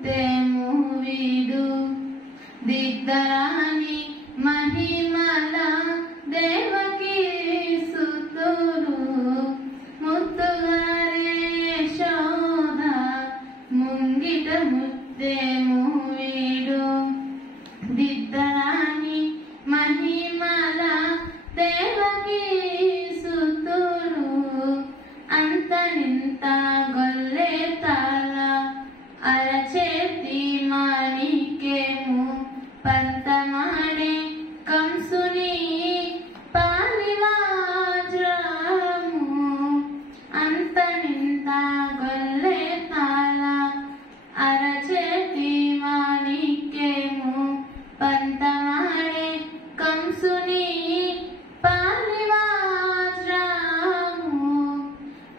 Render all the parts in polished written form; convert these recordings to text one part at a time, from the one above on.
ముత్తెము వీడు దిద్దరాని మహిమల దేవకీ సుతులు ముత్తుగారే యశోద ముంగిట ముత్తెము వీడు దిద్దరాని మహిమల దేవకీ సుతులు అంతనింత గొల్లె తాళ అరచేతి మాణిక్యము పంతమాడే కంసుని పాలివాజ్రము అంతనింత గొల్లె తాళ అరచేతి మాణిక్యము పంతమాడే కంసుని పాలివాజ్రము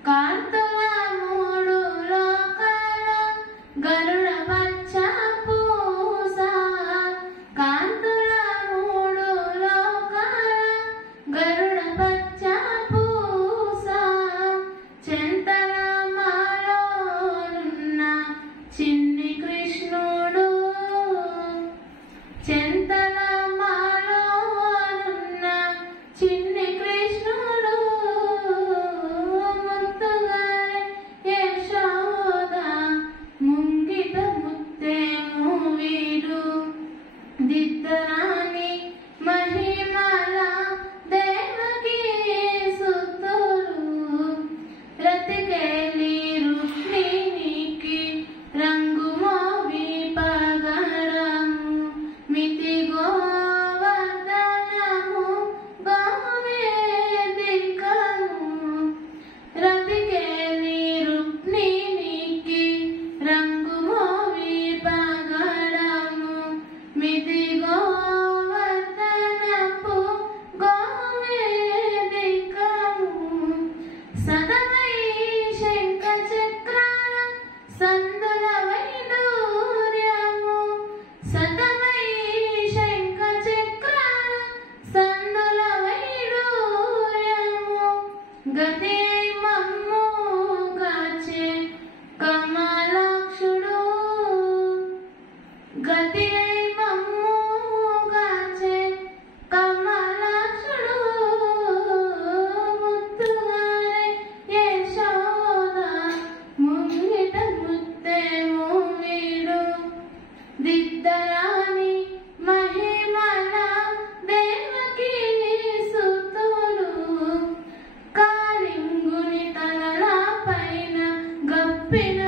కార్తవ మూడు లోకాల గరుడ పచ్చ పూస కాంతుల మూడు లోకాల గరుడ పచ్చ పూస చెంతల మాలోనున్న చిన్ని కృష్ణుడు చెంతల మాలోనున్న చిన్ని కృష్ణుడు ముత్తుగారే యశోద ముంగిట ముత్తెము వీడు దిద్దరాని మహిమల దేవకీ సుతులు రతికేలి రుక్మిణికి రంగు మోవి పగరము మితి గోవర్ధనము గోవేదికము రతికేలి రుక్మిణికి రంగు మోవి పగరము మితి గోవర్ధనపు గోవేదికము సదవై శంఖ చక్రాల సందుల వైడూర్యము సదవై శంఖ చక్రాల సందుల వైడూర్యము గతి మమ్ము గాచే కమలాక్షుడు గతి మమ్ము గాచే కమలాక్షుడు ముత్తుగారే యశోద ముంగిట ముత్తెము వీడు దిద్దరాని మహిమల దేవకీ సుతులు కాళింగుని తలల పైన గప్పిన